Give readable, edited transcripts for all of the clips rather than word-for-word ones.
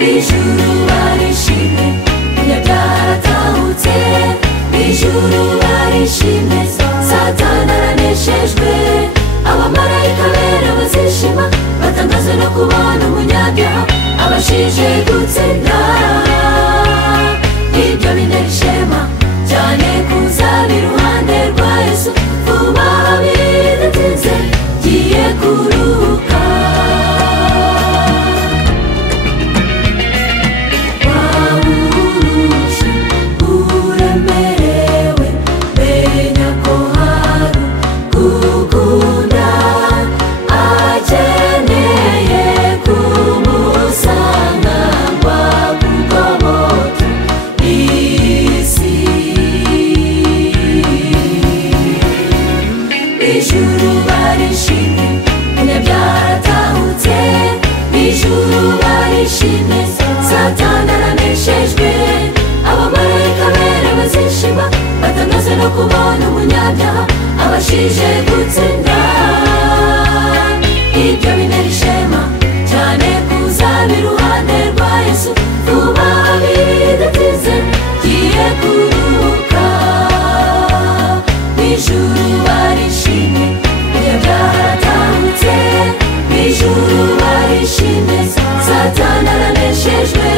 ijuru barishime Munyabyatahutse ijuru barishime Satani araneshejwe abamarayika bera bazishima batangaze no kubona umunyabyaha abashije gutsinda ibyo bintera ishema cyane kuzaba iruhande rwa Yesu vuba bidatinze giye kuruhuka wawurusha uremerewe menya ko hari gukunda akeneye kumusanga ngo akugoboke isi ijuru barishime Munyabyatahutse ijuru barishime Satani araneshejwe abamarayika bera bazishima batangaze no kubona umunyabyaha abashije gutsinda ibyo bintera ishema cyane kuzaba iruhande rwa Yesu vuba bidatinze giye kuruhuka ijuru barishime Munyabyatahutse ijuru barishime Satani araneshejwe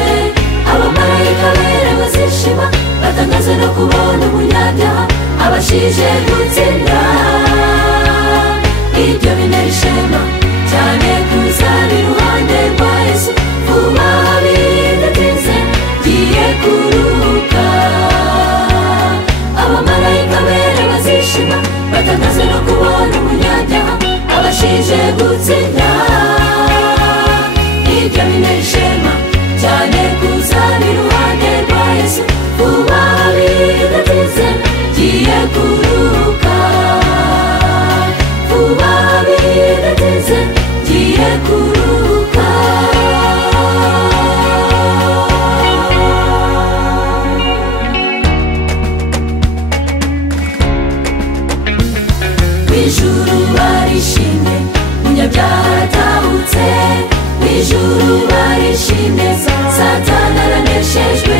abamarayika bera bazishima batangaze no kubona umunyabyaha abashije gutsinda ibyo bintera ishema cyane kuzaba iruhande rwa Yesu vuba bidatinze giye kuruhuka abamarayika bera bazishima batangaze no kubona umunyabyaha abashije gutsinda ibyo bintera ishema cyane kuzaba iruhande rwa Yesu vuba bidatinze giye kuruhuka vuba bidatinze giye kuruhuka ijuru barishime Munyabyatahutse ijuru barishime Satani araneshejwe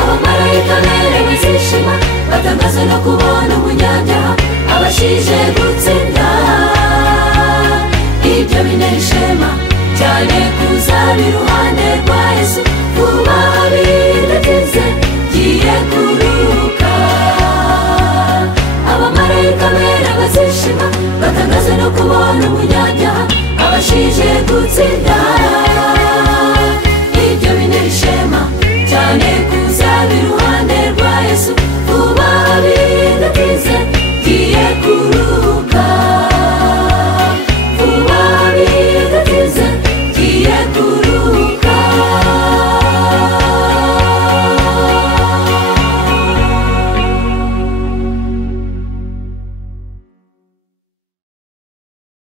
abamarayika bera bazishima batangaze no kubona umunyabyaha abashije gutsinda ibyo bintera ishema cyane kuzaba iruhande rwa Yesu vuba bidatinze giye kuruhuka abamarayika bera bazishima batangaze no kubona umunyabyaha